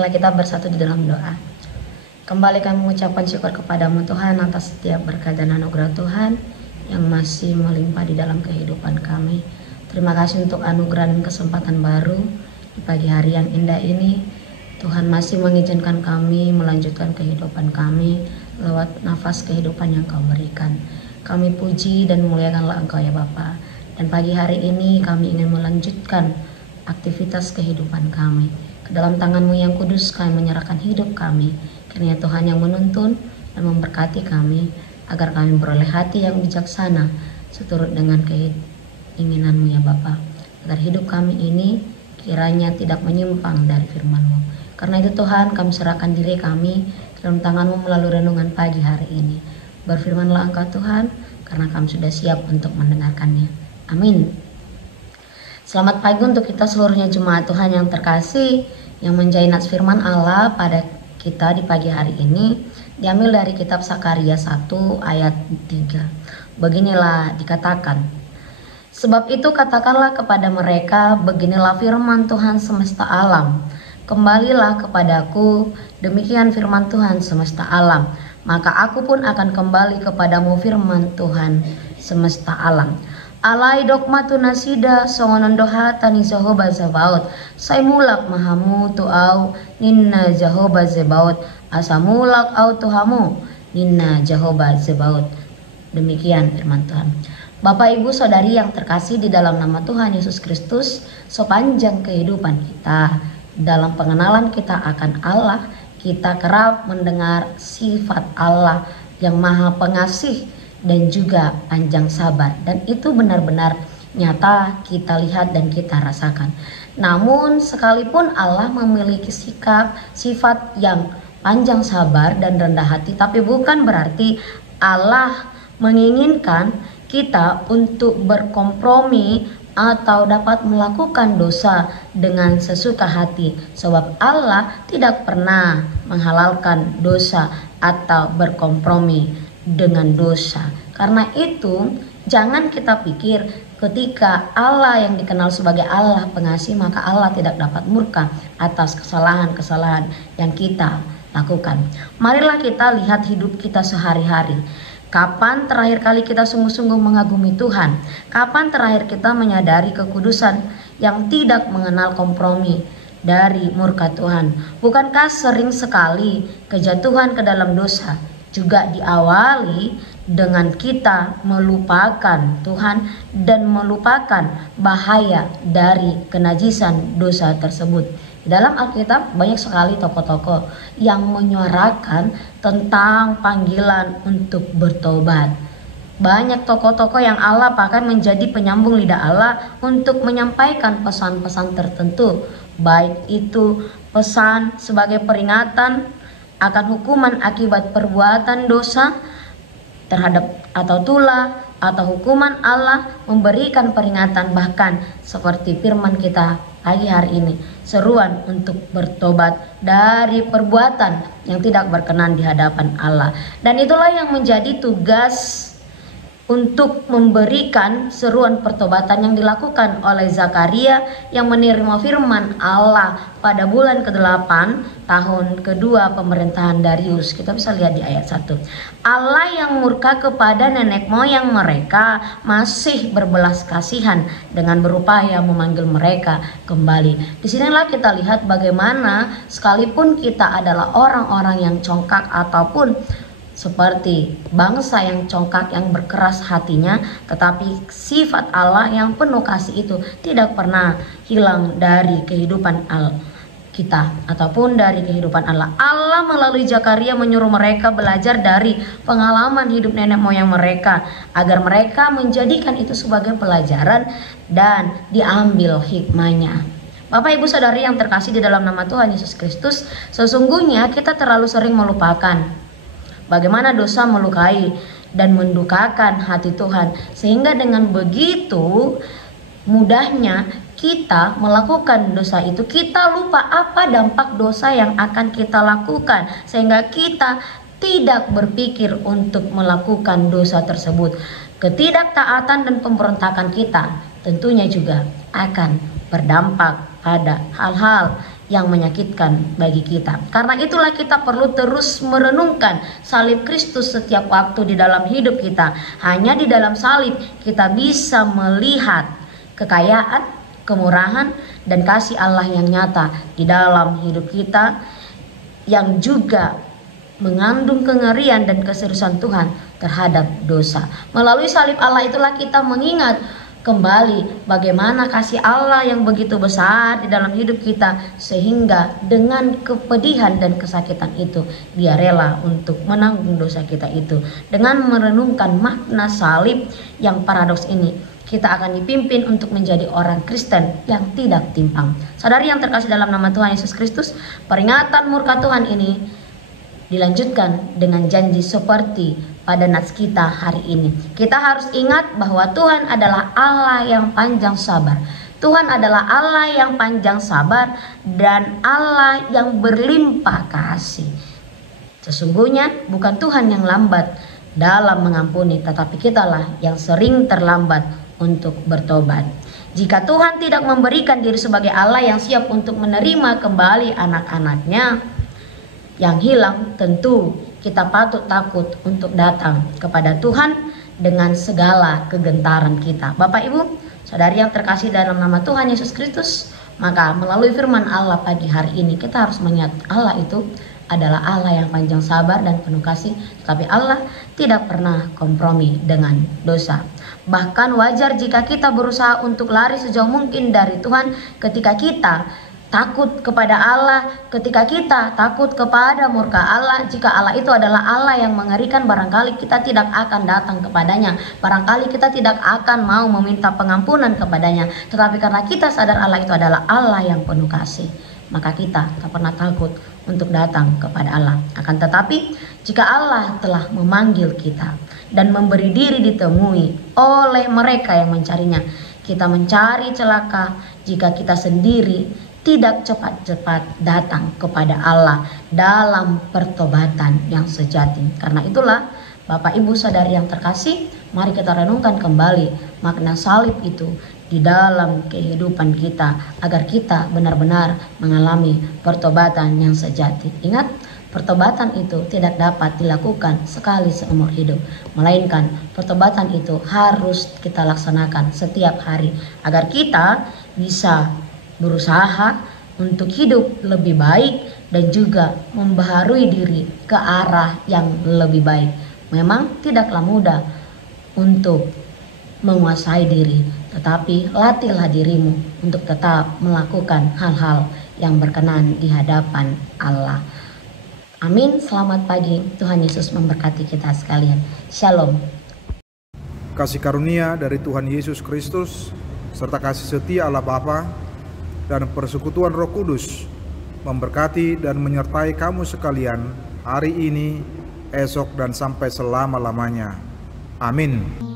Marilah kita bersatu di dalam doa. Kembali kami mengucapkan syukur kepadamu Tuhan atas setiap berkat dan anugerah Tuhan yang masih melimpah di dalam kehidupan kami. Terima kasih untuk anugerah dan kesempatan baru di pagi hari yang indah ini. Tuhan masih mengizinkan kami melanjutkan kehidupan kami lewat nafas kehidupan yang Kau berikan. Kami puji dan muliakanlah Engkau ya Bapa. Dan pagi hari ini kami ingin melanjutkan aktivitas kehidupan kami. Ke dalam tangan-Mu yang kudus kami menyerahkan hidup kami. Kiranya Tuhan yang menuntun dan memberkati kami agar kami beroleh hati yang bijaksana seturut dengan keinginan-Mu ya Bapa. Agar hidup kami ini kiranya tidak menyimpang dari firman-Mu. Karena itu Tuhan, kami serahkan diri kami ke dalam tangan-Mu melalui renungan pagi hari ini. Berfirmanlah Engkau Tuhan, karena kami sudah siap untuk mendengarkannya. Amin. Selamat pagi untuk kita seluruhnya jemaat Tuhan yang terkasih, yang menjait firman Allah pada kita di pagi hari ini diambil dari kitab Sakaria 1 ayat 3. Beginilah dikatakan, sebab itu katakanlah kepada mereka, beginilah firman Tuhan semesta alam, kembalilah kepadaku, demikian firman Tuhan semesta alam, maka aku pun akan kembali kepadamu, firman Tuhan semesta alam. Alai dokma tunasida songonon doha tani Jehovah Zebaot, sai mulak mahamu tuau ninna Jehovah Zebaot, asamulak au tuhamu ninna Jehovah Zebaot. Demikian firman Tuhan. Bapak Ibu Saudari yang terkasih di dalam nama Tuhan Yesus Kristus, sepanjang kehidupan kita dalam pengenalan kita akan Allah, kita kerap mendengar sifat Allah yang Maha Pengasih dan juga panjang sabar, dan itu benar-benar nyata kita lihat dan kita rasakan. Namun sekalipun Allah memiliki sifat yang panjang sabar dan rendah hati, tapi bukan berarti Allah menginginkan kita untuk berkompromi atau dapat melakukan dosa dengan sesuka hati, sebab Allah tidak pernah menghalalkan dosa atau berkompromi dengan dosa. Karena itu jangan kita pikir ketika Allah yang dikenal sebagai Allah pengasih maka Allah tidak dapat murka atas kesalahan-kesalahan yang kita lakukan. Marilah kita lihat hidup kita sehari-hari. Kapan terakhir kali kita sungguh-sungguh mengagumi Tuhan? Kapan terakhir kita menyadari kekudusan yang tidak mengenal kompromi dari murka Tuhan? Bukankah sering sekali kejatuhan ke dalam dosa juga diawali dengan kita melupakan Tuhan dan melupakan bahaya dari kenajisan dosa tersebut? Di dalam Alkitab banyak sekali tokoh-tokoh yang menyuarakan tentang panggilan untuk bertobat. Banyak tokoh-tokoh yang Allah pakai menjadi penyambung lidah Allah untuk menyampaikan pesan-pesan tertentu, baik itu pesan sebagai peringatan akan hukuman akibat perbuatan dosa terhadap atau tula, atau hukuman Allah memberikan peringatan, bahkan seperti firman kita pagi hari ini, seruan untuk bertobat dari perbuatan yang tidak berkenan di hadapan Allah. Dan itulah yang menjadi tugas untuk memberikan seruan pertobatan yang dilakukan oleh Zakaria yang menerima firman Allah pada bulan ke-8 tahun kedua pemerintahan Darius. Kita bisa lihat di ayat 1. Allah yang murka kepada nenek moyang mereka masih berbelas kasihan dengan berupaya memanggil mereka kembali. Disinilah kita lihat bagaimana sekalipun kita adalah orang-orang yang congkak ataupun seperti bangsa yang congkak, yang berkeras hatinya, tetapi sifat Allah yang penuh kasih itu tidak pernah hilang dari kehidupan kita ataupun dari kehidupan Allah. Allah melalui Zakaria menyuruh mereka belajar dari pengalaman hidup nenek moyang mereka agar mereka menjadikan itu sebagai pelajaran dan diambil hikmahnya. Bapak Ibu Saudari yang terkasih di dalam nama Tuhan Yesus Kristus, sesungguhnya kita terlalu sering melupakan bagaimana dosa melukai dan mendukakan hati Tuhan, sehingga dengan begitu mudahnya kita melakukan dosa itu, kita lupa apa dampak dosa yang akan kita lakukan, sehingga kita tidak berpikir untuk melakukan dosa tersebut. Ketidaktaatan dan pemberontakan kita tentunya juga akan berdampak pada hal-hal yang menyakitkan bagi kita. Karena itulah kita perlu terus merenungkan salib Kristus setiap waktu di dalam hidup kita. Hanya di dalam salib kita bisa melihat kekayaan, kemurahan, dan kasih Allah yang nyata di dalam hidup kita, yang juga mengandung kengerian dan keseriusan Tuhan terhadap dosa. Melalui salib Allah itulah kita mengingat kembali bagaimana kasih Allah yang begitu besar di dalam hidup kita, sehingga dengan kepedihan dan kesakitan itu Dia rela untuk menanggung dosa kita itu. Dengan merenungkan makna salib yang paradoks ini, kita akan dipimpin untuk menjadi orang Kristen yang tidak timpang. Saudari yang terkasih dalam nama Tuhan Yesus Kristus, peringatan murka Tuhan ini dilanjutkan dengan janji seperti pada nats kita hari ini. Kita harus ingat bahwa Tuhan adalah Allah yang panjang sabar. Tuhan adalah Allah yang panjang sabar dan Allah yang berlimpah kasih. Sesungguhnya bukan Tuhan yang lambat dalam mengampuni, tetapi kitalah yang sering terlambat untuk bertobat. Jika Tuhan tidak memberikan diri sebagai Allah yang siap untuk menerima kembali anak-anaknya yang hilang, tentu kita patut takut untuk datang kepada Tuhan dengan segala kegentaran kita. Bapak Ibu, saudari yang terkasih dalam nama Tuhan Yesus Kristus, maka melalui firman Allah pagi hari ini kita harus mengingat Allah itu adalah Allah yang panjang sabar dan penuh kasih, tetapi Allah tidak pernah kompromi dengan dosa. Bahkan wajar jika kita berusaha untuk lari sejauh mungkin dari Tuhan ketika kita takut kepada Allah, ketika kita takut kepada murka Allah. Jika Allah itu adalah Allah yang mengerikan, barangkali kita tidak akan datang kepadanya, barangkali kita tidak akan mau meminta pengampunan kepadanya. Tetapi karena kita sadar Allah itu adalah Allah yang penuh kasih, maka kita tak pernah takut untuk datang kepada Allah. Akan tetapi jika Allah telah memanggil kita dan memberi diri ditemui oleh mereka yang mencarinya, kita mencari celaka jika kita sendiri tidak cepat-cepat datang kepada Allah dalam pertobatan yang sejati. Karena itulah Bapak Ibu saudari yang terkasih, mari kita renungkan kembali makna salib itu di dalam kehidupan kita, agar kita benar-benar mengalami pertobatan yang sejati. Ingat, pertobatan itu tidak dapat dilakukan sekali seumur hidup, melainkan pertobatan itu harus kita laksanakan setiap hari, agar kita bisa berusaha untuk hidup lebih baik dan juga membaharui diri ke arah yang lebih baik. Memang tidaklah mudah untuk menguasai diri, tetapi latihlah dirimu untuk tetap melakukan hal-hal yang berkenan di hadapan Allah. Amin. Selamat pagi. Tuhan Yesus memberkati kita sekalian. Shalom. Kasih karunia dari Tuhan Yesus Kristus serta kasih setia Allah Bapa dan persekutuan Roh Kudus memberkati dan menyertai kamu sekalian hari ini, esok, dan sampai selama-lamanya. Amin.